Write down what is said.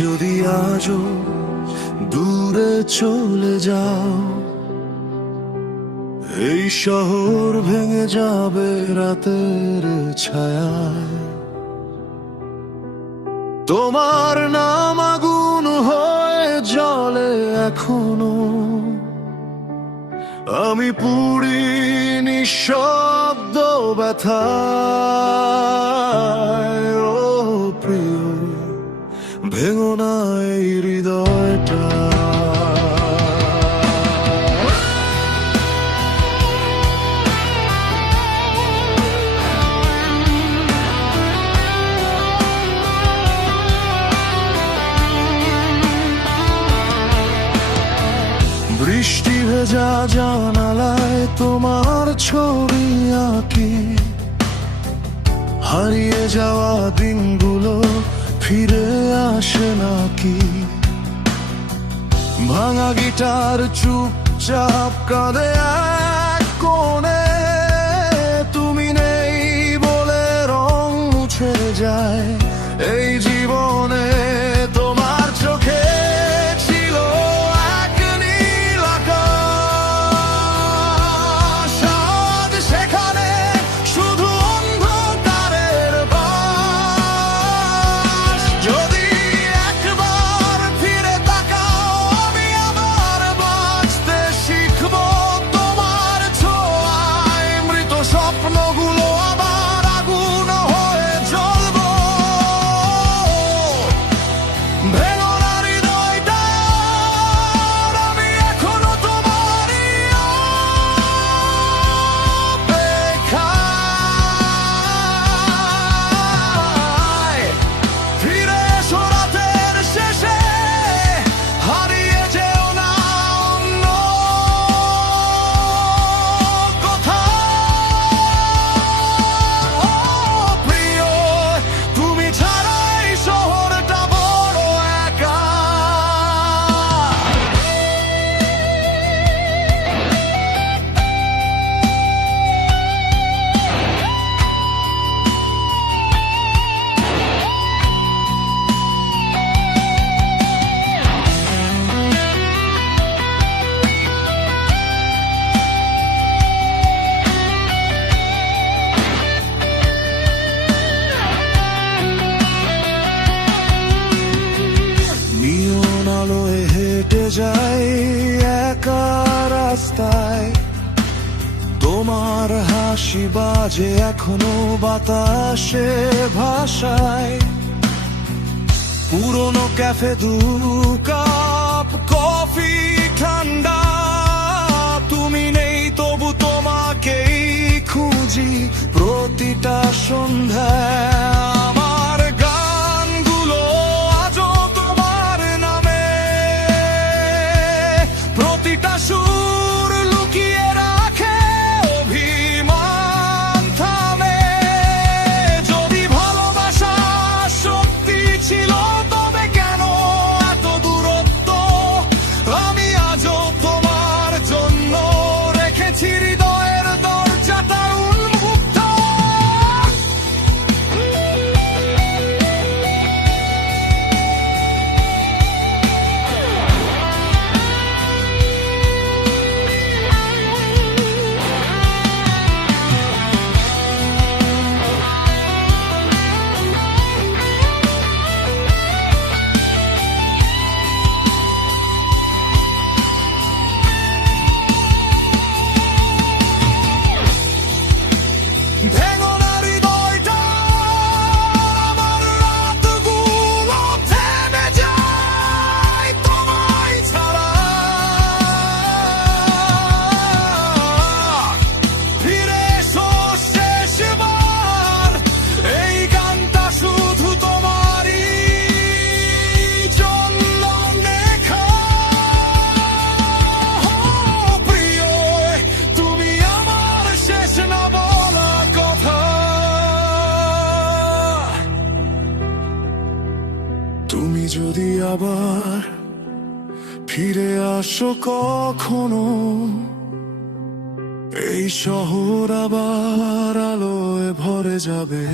যদি আজও দূরে চলে যাও, এই শহর ভেঙে যাবে রাতের ছায়ায়। তোমার নাম আগুন হয়ে জ্বলে এখনো, আমি পুড়ি নিঃশব্দ ব্যথায়। ও প্রিয়, ভেঙো না এই হৃদয়টা। বৃষ্টি ভেজা জানালায় তোমার ছবি আঁকি, হারিয়ে যাওয়া দিনগুলো ফিরে আসে নাকি। ভাঙা গিটার চুপচাপ কাঁদে এক কোণে, তুমি নেই বলে রং মুছে যায় এই জীবনে। তোমার চোখে ছিল এক নীল আকাশ, আজ সেখানে শুধু অন্ধকারের বাস। যদি একবার ফিরে তাকাও, আমি আবার বাঁচতে শিখবো তোমার ছোঁয়ায়। মৃত স্বপ্নগুলো আবার আগুন হয়ে জ্বলবো। ভেঙো না হৃদয়টা, আমি এখনো তোমারই অপেক্ষায়। ফিরে এসো রাতের শেষে, হারিয়ে যেও না অন্য কোথাও। ও প্রিয়, তুমি ছাড়াই শহরটা বড় একা। নিয়ন আলোয় হেঁটে যাই একা রাস্তায়, তোমার হাসি বাজে এখনো বাতাসে ভাষায়। পুরনো ক্যাফে, দু কাপ কফি ঠান্ডা, তুমি নেই তবু তোমাকেই খুঁজি প্রতিটা সন্ধ্যায়। আমার গানগুলো আজও তোমার নামে, প্রতিটা সুর লুকিয়ে রাখে অভিমান থামে। যদি ভালোবাসা সত্যি ছিল, তবে কেন এত দূরত্ব? আমি আজও তোমার জন্য রেখেছি হৃদয়ের দরজাটা উন্মুক্ত। ভেঙো না হৃদয়টা, আমার রাতগুলো থেমে যায় তোমায় ছাড়া। ফিরে এসো শেষবার, এই গানটা শুধু তোমারই জন্য লেখা। প্রিয়, তুমি আমার শেষ না বলা কথা। তুমি যদি আবার ফিরে আসো কখনো, এই শহর আবার আলোয় ভরে যাবে।